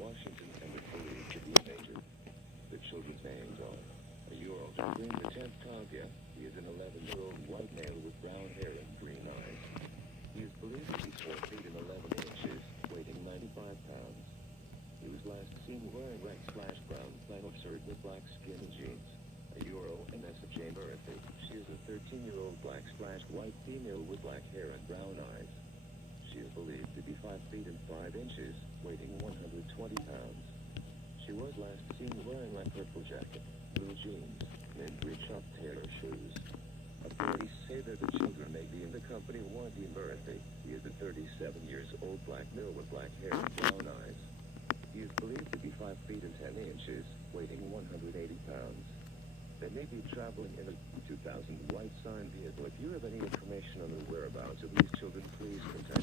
Washington, and is believed to be a major. The children's names are Ayuro in the 10th Kagya. He is an 11-year-old white male with brown hair and green eyes. He is believed to be 4 feet and 11 inches, weighing 95 pounds. He was last seen wearing red/brown flannel shirt with black skin and jeans. Ayuro Inessa J. Murphy. She is a 13-year-old black/white female with black hair and brown eyes. She is believed to be 5 feet and 5 inches, weighing 120 pounds. She was last seen wearing a purple jacket, blue jeans, and green-chopped tailor shoes. Authorities say that the children may be in the company of Wanty Murphy. He is a 37-year-old black male with black hair and brown eyes. He is believed to be 5 feet and 10 inches, weighing 180 pounds. They may be traveling in a 2000 white sign vehicle. If you have any information on the whereabouts of these children, please contact